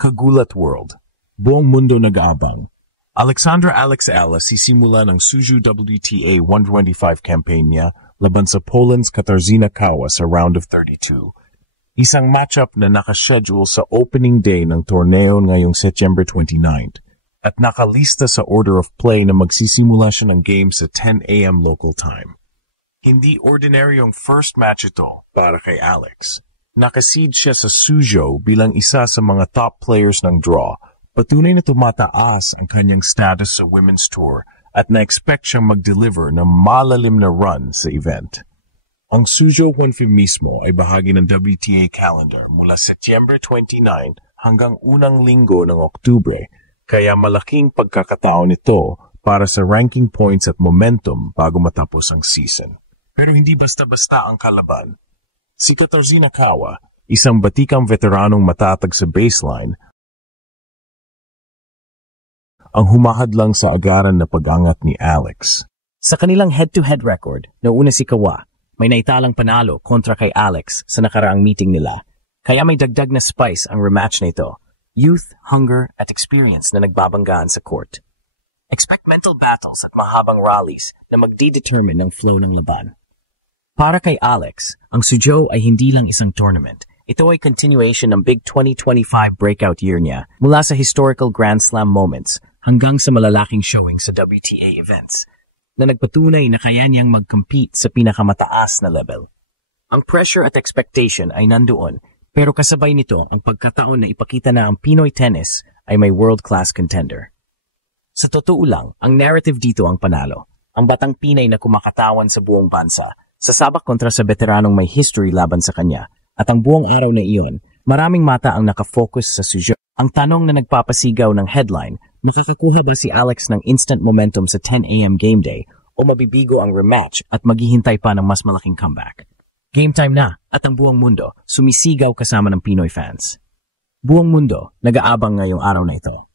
Kagulat World. Buong mundo nag-aabang. Alexandra Alex Ala sisimula ng Suzhou WTA 125 campaign niya laban sa Poland's Katarzyna Kawa sa round of 32. Isang matchup na nakaschedule sa opening day ng torneo ngayong September 29 at nakalista sa order of play na magsisimula siya ng game sa 10 a.m. local time. Hindi ordinaryong first match ito para kay Alex. Nakaseed siya sa Suzhou bilang isa sa mga top players ng draw. Patunay na tumataas ang kanyang status sa Women's Tour at na-expect siyang mag-deliver ng malalim na run sa event. Ang Suzhou 150 mismo ay bahagi ng WTA calendar mula September 29 hanggang unang linggo ng Oktubre, kaya malaking pagkakataon ito para sa ranking points at momentum bago matapos ang season. Pero hindi basta-basta ang kalaban. Si Katarzyna Kawa, isang batikang veteranong matatag sa baseline, ang humahadlang sa agaran na pag-angat ni Alex. Sa kanilang head-to-head record, nauna si Kawa, may naitalang panalo kontra kay Alex sa nakaraang meeting nila, kaya may dagdag na spice ang rematch na ito, youth, hunger, at experience na nagbabanggaan sa court. Expect mental battles at mahabang rallies na magdi-determine ng flow ng laban. Para kay Alex, ang Suzhou ay hindi lang isang tournament. Ito ay continuation ng Big 2025 breakout year niya mula sa historical Grand Slam moments hanggang sa malalaking showing sa WTA events na nagpatunay na kaya niyang mag-compete sa pinakamataas na level. Ang pressure at expectation ay nandoon, pero kasabay nito ang pagkataon na ipakita na ang Pinoy tennis ay may world-class contender. Sa totoo lang, ang narrative dito ang panalo. Ang batang Pinay na kumakatawan sa buong bansa, sasabak kontra sa veteranong may history laban sa kanya, at ang buong araw na iyon, maraming mata ang nakafocus sa Suzhou. Ang tanong na nagpapasigaw ng headline, makakakuha ba si Alex ng instant momentum sa 10 a.m. game day o mabibigo ang rematch at maghihintay pa ng mas malaking comeback? Game time na at ang buong mundo sumisigaw kasama ng Pinoy fans. Buong mundo nag-aabang ngayong araw na ito.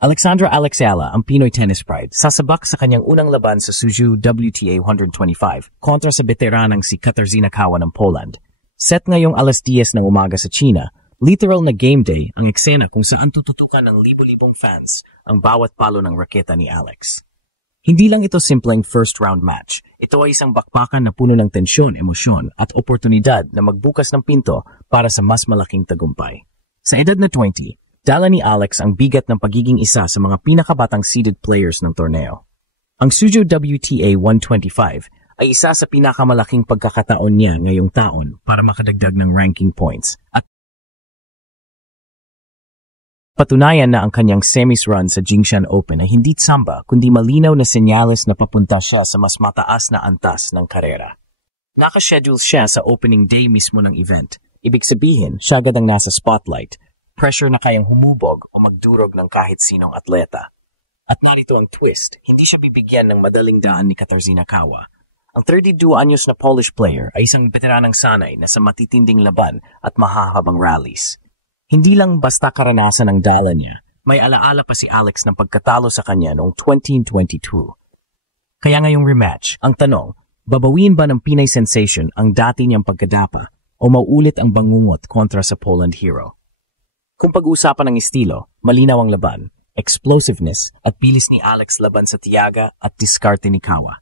Alexandra Alex Ala, ang Pinoy tennis pride, sasabak sa kanyang unang laban sa Suzhou WTA 125 kontra sa veteranang si Katarzyna Kawa ng Poland. Set ngayong 10:00 ng umaga sa China, literal na game day ang eksena kung saan tututukan ng libo-libong fans ang bawat palo ng raketa ni Alex. Hindi lang ito simpleng first-round match. Ito ay isang bakbakan na puno ng tensyon, emosyon at oportunidad na magbukas ng pinto para sa mas malaking tagumpay. Sa edad na 20, dala ni Alex ang bigat ng pagiging isa sa mga pinakabatang seeded players ng torneo. Ang Suzhou WTA 125 ay isa sa pinakamalaking pagkakataon niya ngayong taon para makadagdag ng ranking points at patunayan na ang kanyang semis run sa Jingshan Open ay hindi tsamba kundi malinaw na senyales na papunta siya sa mas mataas na antas ng karera. Nakaschedule siya sa opening day mismo ng event. Ibig sabihin, siya agad ang nasa spotlight. Pressure na kayang humubog o magdurog ng kahit sinong atleta. At narito ang twist, hindi siya bibigyan ng madaling daan ni Katarzyna Kawa. Ang 32 anyos na Polish player ay isang veteranang sanay na sa matitinding laban at mahahabang rallies. Hindi lang basta karanasan ang dala niya, may alaala pa si Alex ng pagkatalo sa kanya noong 2022. Kaya ngayong rematch, ang tanong, babawiin ba ng Pinay sensation ang dati niyang pagkadapa o mauulit ang bangungot kontra sa Poland hero? Kung pag-uusapan ng estilo, malinaw ang laban, explosiveness at bilis ni Alex laban sa tiyaga at diskarte ni Kawa.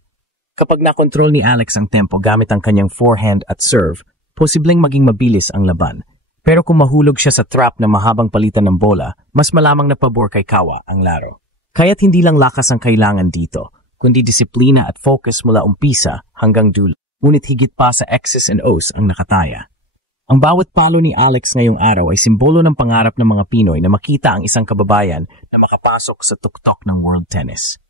Kapag nakontrol ni Alex ang tempo gamit ang kanyang forehand at serve, posibleng maging mabilis ang laban. Pero kung mahulog siya sa trap na mahabang palitan ng bola, mas malamang na pabor kay Kawa ang laro. Kaya't hindi lang lakas ang kailangan dito, kundi disiplina at focus mula umpisa hanggang dulo. Ngunit higit pa sa X's and O's ang nakataya. Ang bawat palo ni Alex ngayong araw ay simbolo ng pangarap ng mga Pinoy na makita ang isang kababayan na makapasok sa tuktok ng world tennis.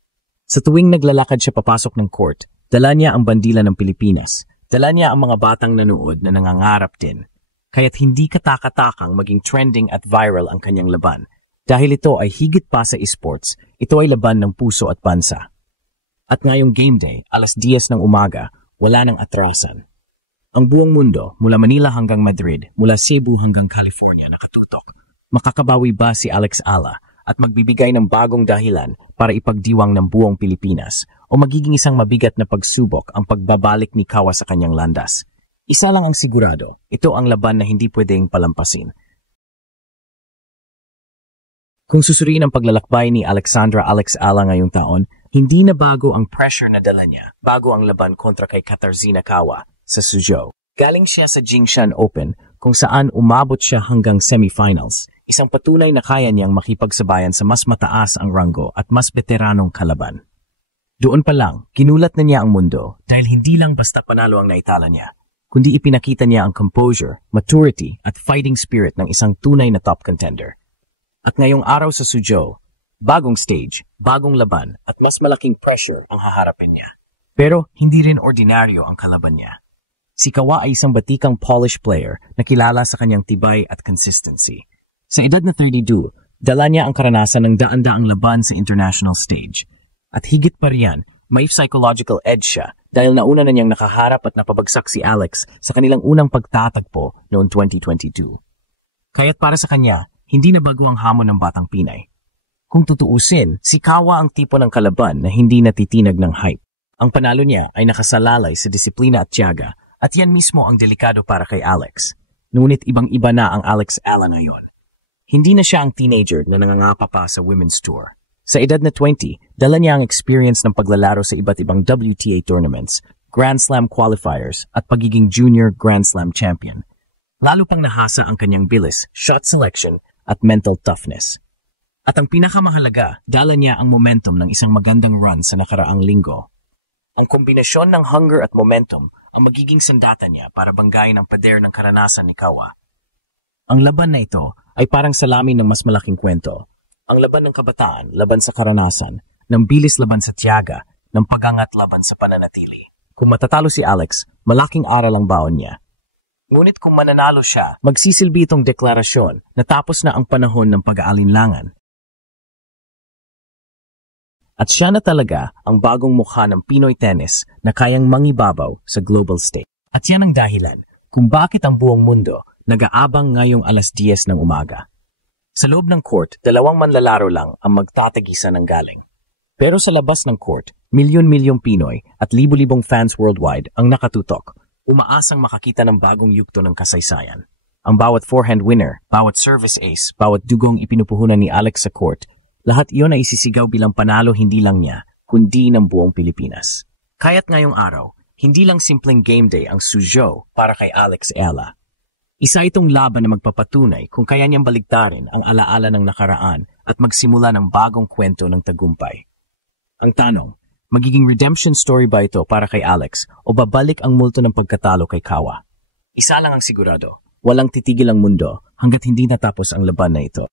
Sa tuwing naglalakad siya papasok ng court, dala niya ang bandila ng Pilipinas. Dala niya ang mga batang nanood na nangangarap din. Kaya't hindi katakatakang maging trending at viral ang kanyang laban. Dahil ito ay higit pa sa esports, ito ay laban ng puso at bansa. At ngayong game day, 10:00 ng umaga, wala nang atrasan. Ang buong mundo, mula Manila hanggang Madrid, mula Cebu hanggang California, nakatutok. Makakabawi ba si Alex Ala at magbibigay ng bagong dahilan para ipagdiwang ng buong Pilipinas o magiging isang mabigat na pagsubok ang pagbabalik ni Kawa sa kanyang landas? Isa lang ang sigurado, ito ang laban na hindi pwedeng palampasin. Kung susuriin ang paglalakbay ni Alexandra Alex Ala ngayong taon, hindi na bago ang pressure na dala niya bago ang laban kontra kay Katarzyna Kawa sa Suzhou. Galing siya sa Jingshan Open kung saan umabot siya hanggang semifinals, isang patunay na kaya niyang makipagsabayan sa mas mataas ang ranggo at mas veteranong kalaban. Doon pa lang, ginulat na niya ang mundo dahil hindi lang basta panalo ang naitala niya, kundi ipinakita niya ang composure, maturity at fighting spirit ng isang tunay na top contender. At ngayong araw sa Suzhou, bagong stage, bagong laban at mas malaking pressure ang haharapin niya. Pero hindi rin ordinaryo ang kalaban niya. Si Kawa ay isang batikang polished player na kilala sa kanyang tibay at consistency. Sa edad na 32, dala niya ang karanasan ng daan-daang laban sa international stage. At higit pa riyan, may psychological edge siya dahil nauna na niyang nakaharap at napabagsak si Alex sa kanilang unang pagtatagpo noong 2022. Kaya't para sa kanya, hindi na bago ang hamon ng Batang Pinay. Kung tutuusin, si Kawa ang tipo ng kalaban na hindi natitinag ng hype. Ang panalo niya ay nakasalalay sa disiplina at tiyaga at yan mismo ang delikado para kay Alex. Ngunit ibang-iba na ang Alex Ala ngayon. Hindi na siya ang teenager na nangangapa pa sa Women's Tour. Sa edad na 20, dala niya ang experience ng paglalaro sa iba't ibang WTA tournaments, Grand Slam qualifiers at pagiging junior Grand Slam champion. Lalo pang nahasa ang kanyang bilis, shot selection at mental toughness. At ang pinakamahalaga, dala niya ang momentum ng isang magandang run sa nakaraang linggo. Ang kombinasyon ng hunger at momentum ang magiging sandata niya para banggain ang pader ng karanasan ni Kawa. Ang laban na ito ay parang salamin ng mas malaking kwento. Ang laban ng kabataan laban sa karanasan, ng bilis laban sa tiyaga, ng pagangat laban sa pananatili. Kung matatalo si Alex, malaking aral ang baon niya. Ngunit kung mananalo siya, magsisilbi itong deklarasyon na tapos na ang panahon ng pag-aalinlangan. At siya na talaga ang bagong mukha ng Pinoy tennis na kayang mangibabaw sa global stage. At yan ang dahilan kung bakit ang buong mundo nag-aabang ngayong 10:00 ng umaga. Sa loob ng court, 2 manlalaro lang ang magtatagisa ng galing. Pero sa labas ng court, milyon-milyong Pinoy at libu-libong fans worldwide ang nakatutok. Umaasang makakita ng bagong yugto ng kasaysayan. Ang bawat forehand winner, bawat service ace, bawat dugong ipinupuhunan ni Alex sa court, lahat iyon ay isisigaw bilang panalo hindi lang niya, kundi ng buong Pilipinas. Kaya't ngayong araw, hindi lang simpleng game day ang Suzhou para kay Alex Ala. Isa itong laban na magpapatunay kung kaya niyang baligtarin ang alaala ng nakaraan at magsimula ng bagong kwento ng tagumpay. Ang tanong, magiging redemption story ba ito para kay Alex o babalik ang multo ng pagkatalo kay Kawa? Isa lang ang sigurado, walang titigil ang mundo hanggat hindi natapos ang laban na ito.